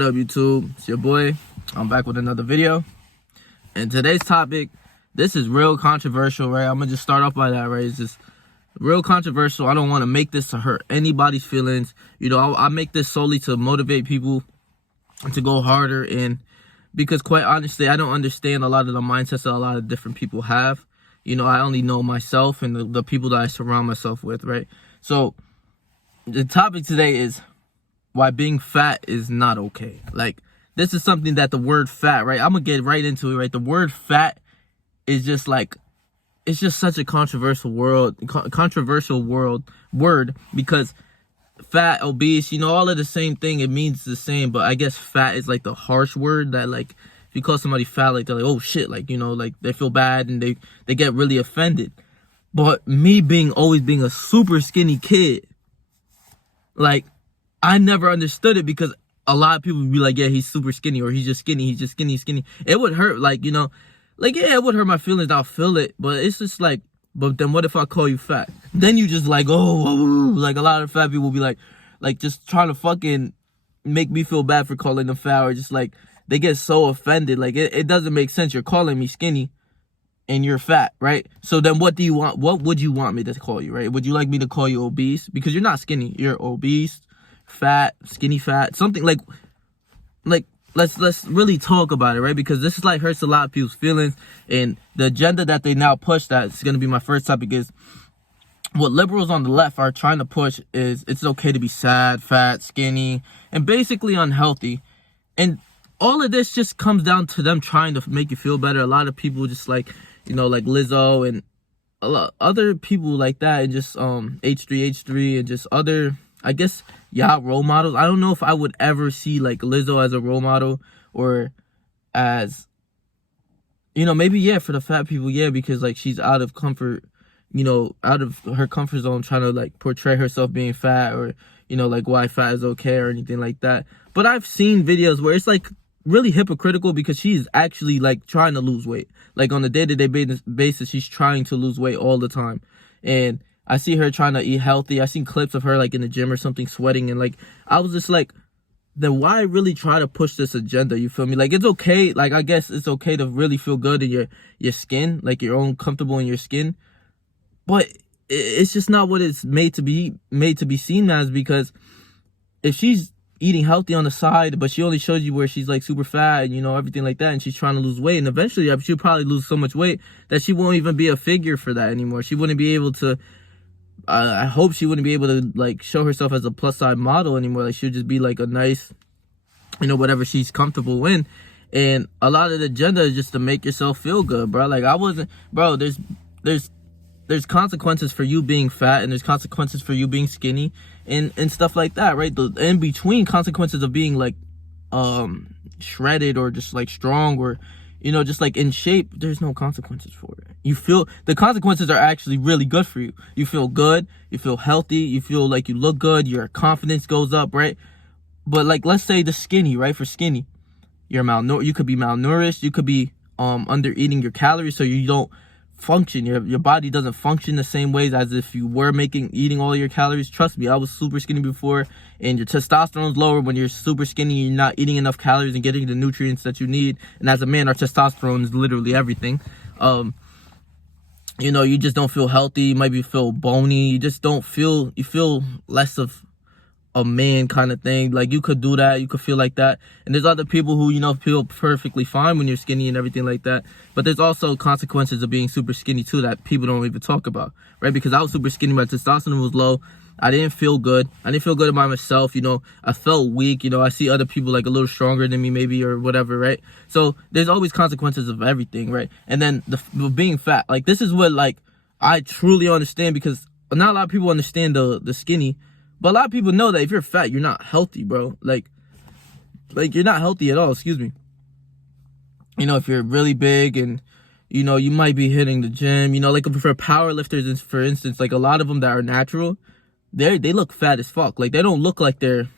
What up, YouTube? It's your boy. I'm back with another video. And today's topic, this is real controversial, right? I'm gonna just start off by that, right? It's just real controversial. I don't want to make this to hurt anybody's feelings. You know, I make this solely to motivate people to go harder, and because quite honestly, I don't understand a lot of the mindsets that a lot of different people have. You know, I only know myself and the people that I surround myself with, right? So the topic today is why being fat is not okay. Like, this is something that the word fat, right? I'm gonna get right into it, right? The word fat is just like, it's just such a controversial word because fat, obese, you know, all of the same thing. It means the same, but I guess fat is like the harsh word that, like, if you call somebody fat, like, they're like, oh shit, like, you know, like they feel bad and they get really offended. But me always being a super skinny kid, like, I never understood it because a lot of people would be like, yeah, he's super skinny, or he's just skinny, skinny. It would hurt, like, you know, like, yeah, it would hurt my feelings. I'll feel it, but it's just like, but then what if I call you fat? Then you just like, oh, like a lot of fat people will be like just trying to fucking make me feel bad for calling them fat, or just like, they get so offended. Like, it doesn't make sense. You're calling me skinny and you're fat, right? So then what do you want? What would you want me to call you, right? Would you like me to call you obese? Because you're not skinny. You're obese, fat, skinny fat, something like let's really talk about it, right? Because this is like hurts a lot of people's feelings, and the agenda that they now push, that's going to be my first topic, is what liberals on the left are trying to push is it's okay to be sad, fat, skinny, and basically unhealthy. And all of this just comes down to them trying to make you feel better. A lot of people just like, you know, like Lizzo and a lot other people like that, and just H3 and just other, I guess, role models. I don't know if I would ever see like Lizzo as a role model, or as, you know, maybe, yeah, for the fat people, yeah, because like she's out of comfort, you know, out of her comfort zone, trying to like portray herself being fat, or, you know, like why fat is okay or anything like that. But I've seen videos where it's like really hypocritical, because she's actually like trying to lose weight. Like on a day-to-day basis, she's trying to lose weight all the time. And I see her trying to eat healthy. I seen clips of her like in the gym or something sweating, and like I was just like, then why really try to push this agenda? You feel me? Like, it's okay. Like, I guess it's okay to really feel good in your skin, like your own comfortable in your skin. But it's just not what it's made to be seen as, because if she's eating healthy on the side, but she only shows you where she's like super fat and, you know, everything like that, and she's trying to lose weight, and eventually she'll probably lose so much weight that she won't even be a figure for that anymore. She wouldn't be able to, I hope she wouldn't be able to like show herself as a plus size model anymore. Like, she'll just be like a nice, you know, whatever she's comfortable in. And a lot of the agenda is just to make yourself feel good, bro. Like, I wasn't, bro, there's consequences for you being fat, and there's consequences for you being skinny, and stuff like that, right? The in between consequences of being like shredded, or just like strong, or, you know, just like in shape, there's no consequences for it. You feel the consequences are actually really good for you. You feel good, you feel healthy, you feel like you look good, your confidence goes up, right? But like, let's say the skinny, right? For skinny, you could be malnourished, you could be under eating your calories, so you don't function, your body doesn't function the same ways as if you were eating all your calories. Trust me, I was super skinny before, and your testosterone's lower when you're super skinny. You're not eating enough calories and getting the nutrients that you need. And as a man, our testosterone is literally everything. You know, you just don't feel healthy. You might feel bony. You just don't feel, you feel less of a man kind of thing. Like, you could do that, you could feel like that. And there's other people who, you know, feel perfectly fine when you're skinny and everything like that. But there's also consequences of being super skinny too that people don't even talk about, right? Because I was super skinny, my testosterone was low, I didn't feel good about myself, you know, I felt weak. You know, I see other people like a little stronger than me maybe, or whatever, right? So there's always consequences of everything, right? And then the being fat, like, this is what, like, I truly understand, because not a lot of people understand the skinny. But a lot of people know that if you're fat, you're not healthy, bro. Like you're not healthy at all, excuse me. You know, if you're really big and, you know, you might be hitting the gym, you know, like for power lifters, for instance, like a lot of them that are natural, they look fat as fuck. Like, they don't look like they're,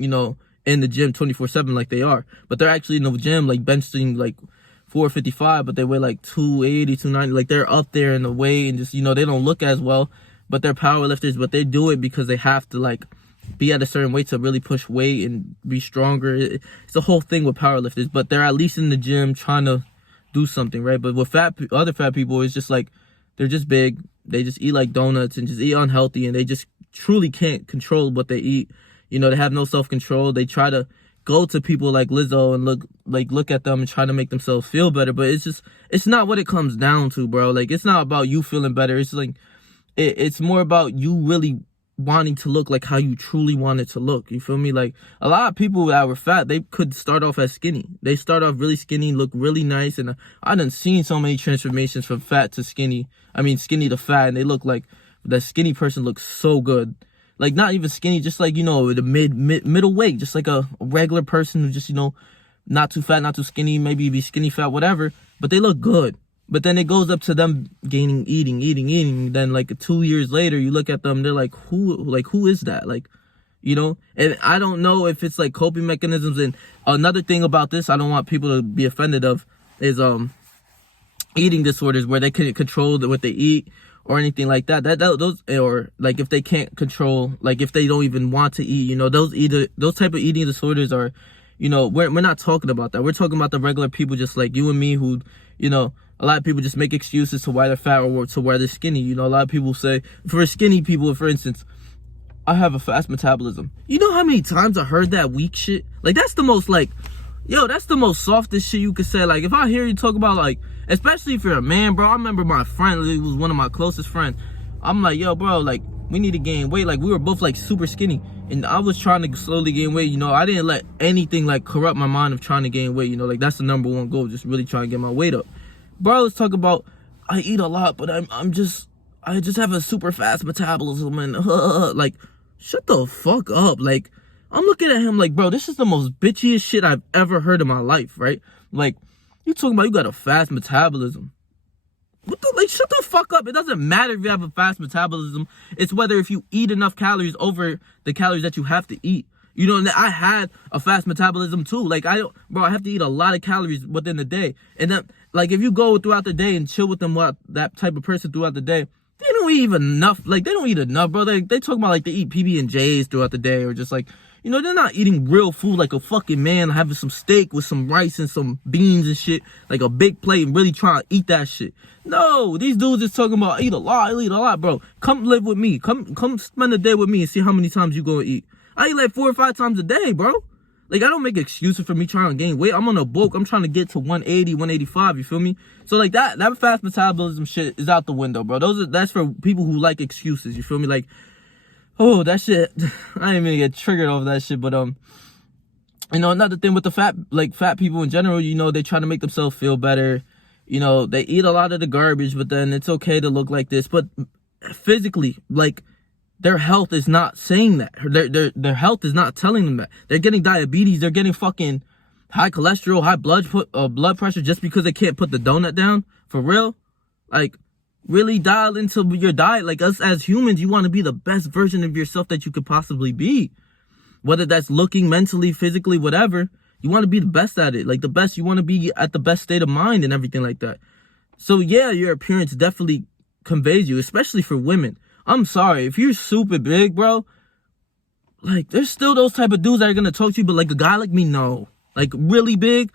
you know, in the gym 24/7 like they are. But they're actually in the gym, like benching like 455, but they weigh like 280, 290. Like, they're up there in the weight, and just, you know, they don't look as well. But they're power lifters, but they do it because they have to, like, be at a certain weight to really push weight and be stronger. It's a whole thing with powerlifters, but they're at least in the gym trying to do something, right? But with other fat people, it's just like they're just big. They just eat like donuts and just eat unhealthy, and they just truly can't control what they eat. You know, they have no self-control. They try to go to people like Lizzo and look at them and try to make themselves feel better, but it's not what it comes down to, bro. Like, it's not about you feeling better. It's like it's more about you really wanting to look like how you truly want it to look. You feel me? Like, a lot of people that were fat, they could start off as skinny. They start off really skinny, look really nice, and I done seen so many transformations from fat to skinny. I mean, skinny to fat, and they look like that skinny person looks so good. Like, not even skinny, just like, you know, the middle weight, just like a regular person who just, you know, not too fat, not too skinny, maybe be skinny fat, whatever, but they look good. But then it goes up to them gaining, eating. Then like 2 years later, you look at them, they're like, who is that? Like, you know? And I don't know if it's like coping mechanisms. And another thing about this, I don't want people to be offended of, is eating disorders where they couldn't control what they eat or anything like that. Those, or like if they can't control, like if they don't even want to eat, you know, those type of eating disorders are, you know, we're not talking about that. We're talking about the regular people just like you and me who, you know, a lot of people just make excuses to why they're fat or to why they're skinny. You know, a lot of people say, for skinny people, for instance, I have a fast metabolism. You know how many times I heard that weak shit? Like, that's the most, like, yo, that's the most softest shit you could say. Like, if I hear you talk about, like, especially if you're a man, bro. I remember my friend, he was one of my closest friends. I'm like, yo, bro, like, we need to gain weight. Like, we were both, like, super skinny. And I was trying to slowly gain weight. You know, I didn't let anything, like, corrupt my mind of trying to gain weight. You know, like, that's the number one goal, just really trying to get my weight up. Bro, let's talk about, I eat a lot, but I just have a super fast metabolism and like, shut the fuck up. Like, I'm looking at him like, bro, this is the most bitchiest shit I've ever heard in my life, right? Like, you talking about you got a fast metabolism. What the, like, shut the fuck up. It doesn't matter if you have a fast metabolism. It's whether if you eat enough calories over the calories that you have to eat. You know, and I had a fast metabolism too. Like, I have to eat a lot of calories within the day. And then, like, if you go throughout the day and chill with them, that type of person throughout the day, they don't eat even enough. Like, they don't eat enough, bro. They talk about, like, they eat PB&Js throughout the day, or just, like, you know, they're not eating real food like a fucking man, having some steak with some rice and some beans and shit, like a big plate, and really trying to eat that shit. No, these dudes is talking about, I eat a lot, bro. Come live with me. Come spend the day with me and see how many times you gonna eat. I eat like 4 or 5 times a day, bro. Like, I don't make excuses for me trying to gain weight. I'm on a bulk. I'm trying to get to 180, 185, you feel me? So, like, that fast metabolism shit is out the window, bro. That's for people who like excuses, you feel me? Like, oh, that shit, I ain't even get triggered over that shit, but, you know, another thing with the fat people in general, you know, they try to make themselves feel better. You know, they eat a lot of the garbage, but then it's okay to look like this. But physically, like, their health is not saying that. Their health is not telling them that. They're getting diabetes. They're getting fucking high cholesterol, high blood pressure just because they can't put the donut down. For real? Like, really dial into your diet. Like, us as humans, you want to be the best version of yourself that you could possibly be. Whether that's looking, mentally, physically, whatever. You want to be the best at it. Like, the best. You want to be at the best state of mind and everything like that. So, yeah, your appearance definitely conveys you, especially for women. I'm sorry, if you're super big, bro, like, there's still those type of dudes that are gonna talk to you, but, like, a guy like me, no. Like, really big,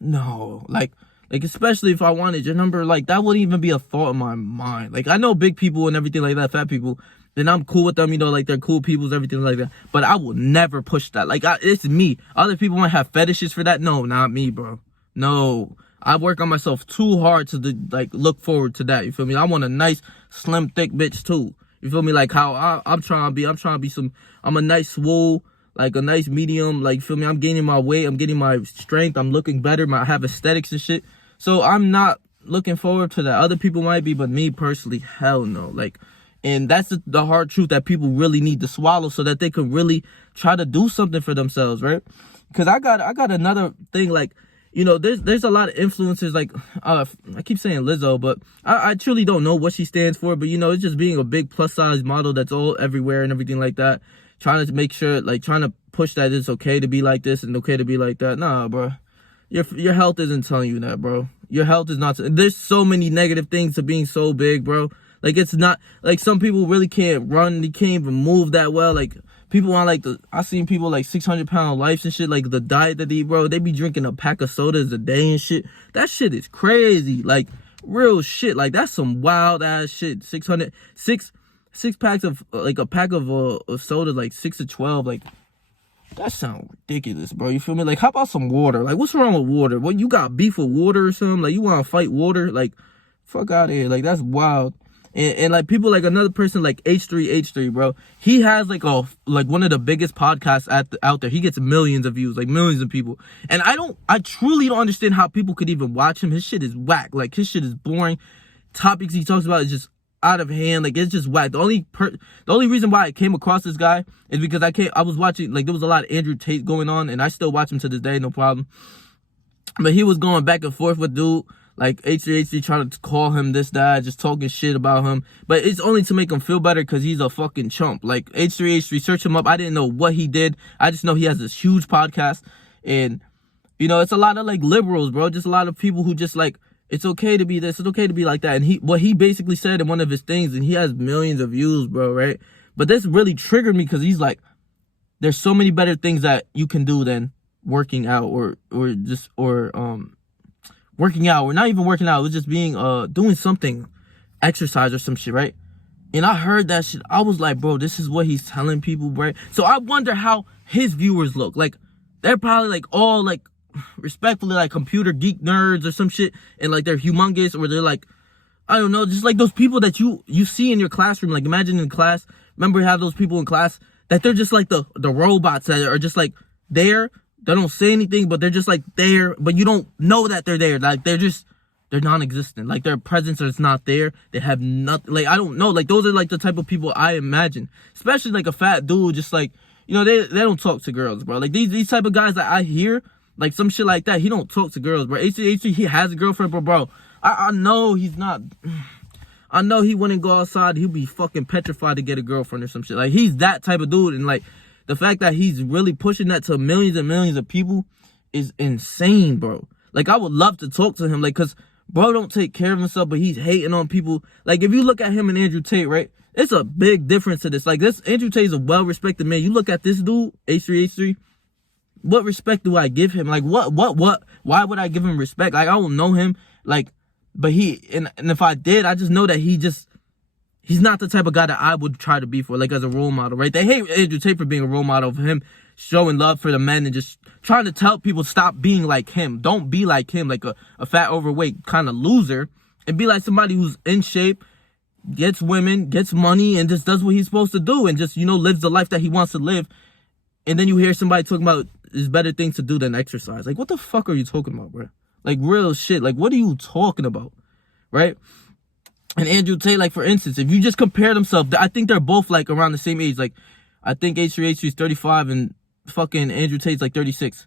no. Like, especially if I wanted your number, like, that wouldn't even be a thought in my mind. Like, I know big people and everything like that, fat people, and I'm cool with them, you know, like, they're cool people, everything like that, but I will never push that. Like, it's me. Other people might have fetishes for that. No, not me, bro. No. I work on myself too hard to, like, look forward to that. You feel me? I want a nice, slim, thick bitch, too. You feel me? Like, how I'm trying to be. I'm trying to be I'm a nice swole, like, a nice medium. Like, you feel me? I'm gaining my weight. I'm getting my strength. I'm looking better. I have aesthetics and shit. So, I'm not looking forward to that. Other people might be, but me, personally, hell no. Like, and that's the hard truth that people really need to swallow so that they can really try to do something for themselves, right? Because I got another thing, like, you know, there's a lot of influencers, like, I keep saying Lizzo, but I truly don't know what she stands for. But, you know, it's just being a big plus-size model that's all everywhere and everything like that. Trying to make sure, like, trying to push that it's okay to be like this and okay to be like that. Nah, bro. Your health isn't telling you that, bro. Your health is not. There's so many negative things to being so big, bro. Like, it's not, like, some people really can't run, they can't even move that well. Like, people on, like, I seen people, like, 600-pound lives and shit, like, the diet that they eat, bro, they be drinking a pack of sodas a day and shit. That shit is crazy. Like, real shit. Like, that's some wild-ass shit. 6 packs of, like, a pack of sodas, like, 6 to 12, like, that sounds ridiculous, bro. You feel me? Like, how about some water? Like, what's wrong with water? What, you got beef with water or something? Like, you want to fight water? Like, fuck out of here. Like, that's wild. And like, people, like, another person like H3H3, bro. He has like one of the biggest podcasts out there. He gets millions of views, like millions of people. And I truly don't understand how people could even watch him. His shit is whack. Like, his shit is boring. Topics he talks about is just out of hand. Like, it's just whack. The only reason why I came across this guy is because I was watching, like, there was a lot of Andrew Tate going on, and I still watch him to this day, no problem. But he was going back and forth with dude, like H3H3, trying to call him this, that, just talking shit about him. But it's only to make him feel better because he's a fucking chump. Like, H3H3, search him up. I didn't know what he did. I just know he has this huge podcast. And, you know, it's a lot of, like, liberals, bro. Just a lot of people who just, like, it's okay to be this, it's okay to be like that. And what he basically said in one of his things, and he has millions of views, bro, right? But this really triggered me because he's like, there's so many better things that you can do than working out or working out, or not even working out. It was just being, doing something, exercise or some shit, right? And I heard that shit. I was like, bro, this is what he's telling people, right? So I wonder how his viewers look. Like, they're probably like all like, respectfully, like computer geek nerds or some shit, and like they're humongous, or they're like, I don't know, just like those people that you see in your classroom. Like, imagine in class, remember you have those people in class that they're just like the robots that are just like there. They don't say anything, but they're just like there, but you don't know that they're there. Like, they're non-existent. Like, their presence is not there. They have nothing. Like, I don't know. Like, those are like the type of people I imagine, especially like a fat dude, just like, you know, they don't talk to girls, bro. Like, these type of guys that I hear, like, some shit like that, he don't talk to girls, bro. H3H3, he has a girlfriend, but bro, I know he's not. I know he wouldn't go outside. He'll be fucking petrified to get a girlfriend or some shit. Like, he's that type of dude. And like, the fact that he's really pushing that to millions and millions of people is insane, bro. Like, I would love to talk to him, like, cause bro don't take care of himself, but he's hating on people. Like, if you look at him and Andrew Tate, right, it's a big difference to this. Like, this Andrew Tate's a well-respected man. You look at this dude, H3H3, what respect do I give him? Like, what? Why would I give him respect? Like, I don't know him. Like, but and if I did, I just know that he's not the type of guy that I would try to be for, like, as a role model, right? They hate Andrew Tate for being a role model, for him showing love for the men and just trying to tell people stop being like him. Don't be like him, like a fat, overweight kind of loser, and be like somebody who's in shape, gets women, gets money, and just does what he's supposed to do, and just, you know, lives the life that he wants to live. And then you hear somebody talking about there's better things to do than exercise. Like, what the fuck are you talking about, bro? Like, real shit. Like, what are you talking about, right? And Andrew Tate, like, for instance, if you just compare themselves, I think they're both, like, around the same age. Like, I think H3H3 is 35 and fucking Andrew Tate's, like, 36.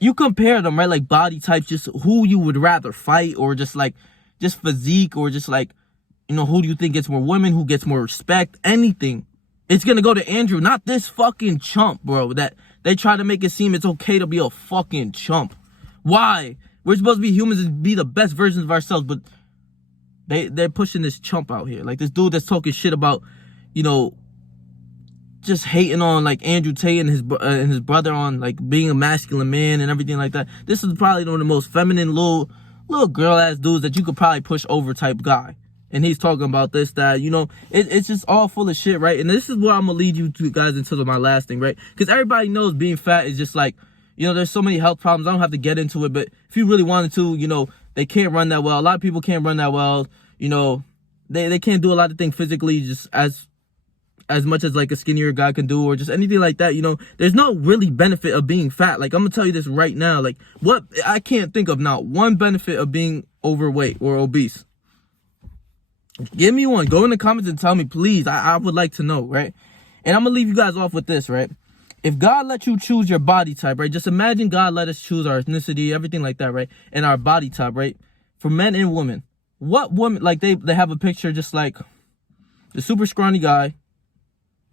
You compare them, right? Like, body types, just who you would rather fight, or just, like, just physique, or just, like, you know, who do you think gets more women, who gets more respect, anything. It's gonna go to Andrew, not this fucking chump, bro, that they try to make it seem it's okay to be a fucking chump. Why? We're supposed to be humans and be the best versions of ourselves, but they're pushing this chump out here. Like, this dude that's talking shit about, you know, just hating on, like, Andrew Tate and his brother on, like, being a masculine man and everything like that. This is probably one of the most feminine little girl-ass dudes that you could probably push over type guy. And he's talking about this, that, you know, it's just all full of shit, right? And this is where I'm gonna lead you two guys into my last thing, right? Because everybody knows being fat is just like, you know, there's so many health problems. I don't have to get into it, but if you really wanted to, you know, they can't run that well. A lot of people can't run that well. You know, they can't do a lot of things physically just as much as, like, a skinnier guy can do, or just anything like that. You know, there's no really benefit of being fat. Like, I'm gonna tell you this right now. Like, what I can't think of not one benefit of being overweight or obese. Give me one. Go in the comments and tell me, please. I would like to know, right? And I'm gonna leave you guys off with this, right? If God let you choose your body type, right? Just imagine God let us choose our ethnicity, everything like that, right? And our body type, right? For men and women. What woman, like, they have a picture just like the super scrawny guy.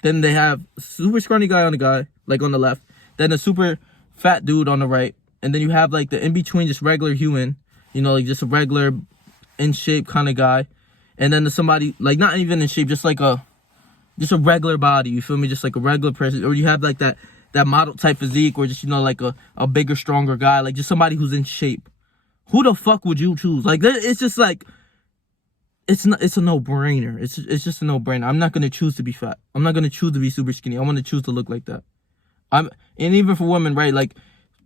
Then they have super scrawny guy on the guy, like, on the left. Then a super fat dude on the right. And then you have, like, the in-between, just regular human. You know, like, just a regular in shape kind of guy. and then there's somebody like not even in shape, just a regular body, you feel me, just like a regular person, or you have like that model type physique, or just, you know, like a bigger, stronger guy, like just somebody who's in shape. Who the fuck would you choose? Like, it's just like, it's a no-brainer. It's just a no-brainer. I'm not gonna choose to be fat. I'm not gonna choose to be super skinny. I want to choose to look like that. And even for women, right, like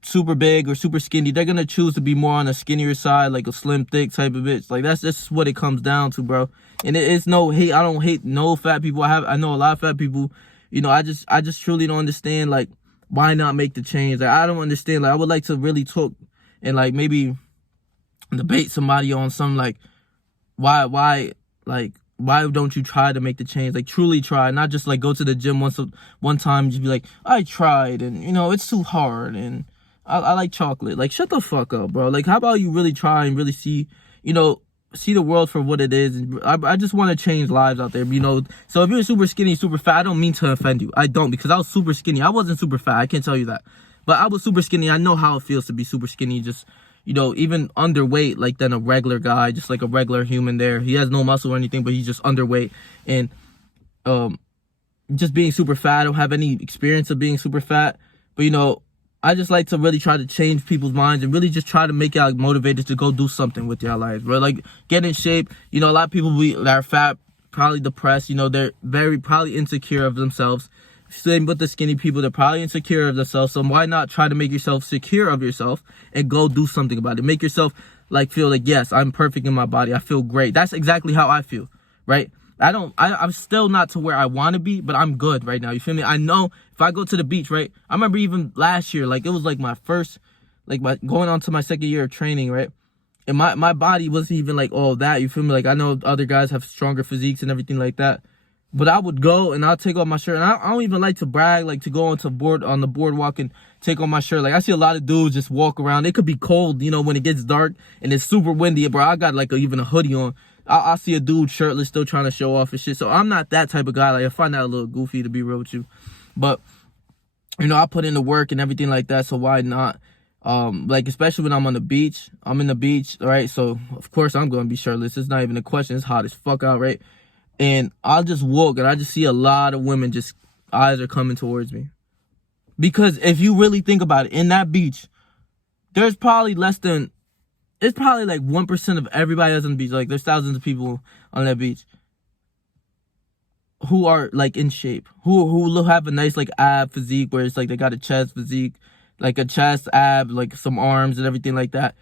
super big or super skinny, they're gonna choose to be more on the skinnier side, like a slim, thick type of bitch. Like, that's just what it comes down to, bro. And it's no hate. I don't hate no fat people. I know a lot of fat people. You know, I just truly don't understand, like, why not make the change? Like, I don't understand. Like, I would like to really talk and like maybe debate somebody on some, like, why don't you try to make the change? Like, truly try, not just like go to the gym one time and just be like, I tried, and you know, it's too hard, and I like chocolate. Like, shut the fuck up, bro. Like, how about you really try and really see, you know, see the world for what it is. And I just want to change lives out there, you know. So if you're super skinny, super fat, I don't mean to offend you. I don't, because I was super skinny. I wasn't super fat, I can't tell you that, but I was super skinny. I know how it feels to be super skinny, just, you know, even underweight, like, than a regular guy, just like a regular human there. He has no muscle or anything, but he's just underweight. And just being super fat, I don't have any experience of being super fat, but, you know, I just like to really try to change people's minds and really just try to make y'all motivated to go do something with your lives, bro. Like, get in shape. You know, a lot of people that are fat, probably depressed, you know, they're probably insecure of themselves. Same with the skinny people, they're probably insecure of themselves. So why not try to make yourself secure of yourself and go do something about it? Make yourself like feel like, yes, I'm perfect in my body. I feel great. That's exactly how I feel, right? I'm still not to where I want to be, but I'm good right now. You feel me? I know if I go to the beach, right? I remember even last year, like, it was like my first, like, going on to my second year of training, right? And my body wasn't even like all that. You feel me? Like, I know other guys have stronger physiques and everything like that, but I would go and I'll take off my shirt. And I don't even like to brag, like, to go on the boardwalk and take off my shirt. Like, I see a lot of dudes just walk around. It could be cold, you know, when it gets dark and it's super windy, bro. I got like even a hoodie on. I see a dude shirtless still trying to show off and shit. So I'm not that type of guy. Like, I find that a little goofy, to be real with you. But, you know, I put in the work and everything like that. So why not? Like, especially when I'm on the beach. I'm in the beach, right? So of course I'm going to be shirtless. It's not even a question. It's hot as fuck out, right? And I'll just walk and I just see a lot of women, just eyes are coming towards me. Because if you really think about it, in that beach, there's probably it's probably like 1% of everybody that's on the beach. Like, there's thousands of people on that beach who are like in shape, who have a nice like ab physique, where it's like they got a chest physique, like a chest, ab, like some arms and everything like that.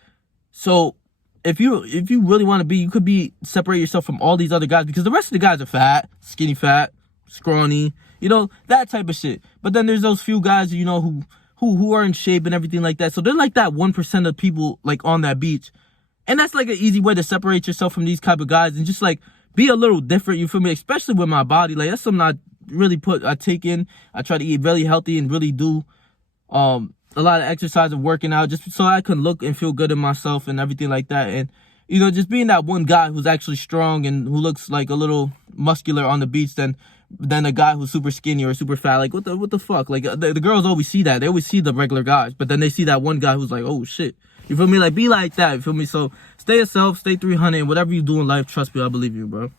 So if you really want to be, you could separate yourself from all these other guys, because the rest of the guys are fat, skinny fat, scrawny, you know, that type of shit. But then there's those few guys, you know, who are in shape and everything like that. So they're like that 1% of people like on that beach. And that's like an easy way to separate yourself from these type of guys and just like be a little different, you feel me? Especially with my body. Like, that's something I really I take in. I try to eat really healthy and really do a lot of exercise and working out, just so I can look and feel good in myself and everything like that. And, you know, just being that one guy who's actually strong and who looks like a little muscular on the beach than a guy who's super skinny or super fat. Like, what the fuck? Like, the girls always see that. They always see the regular guys, but then they see that one guy who's like, oh shit. You feel me? Like, be like that. You feel me? So stay yourself, stay 300, and whatever you do in life, trust me, I believe you, bro.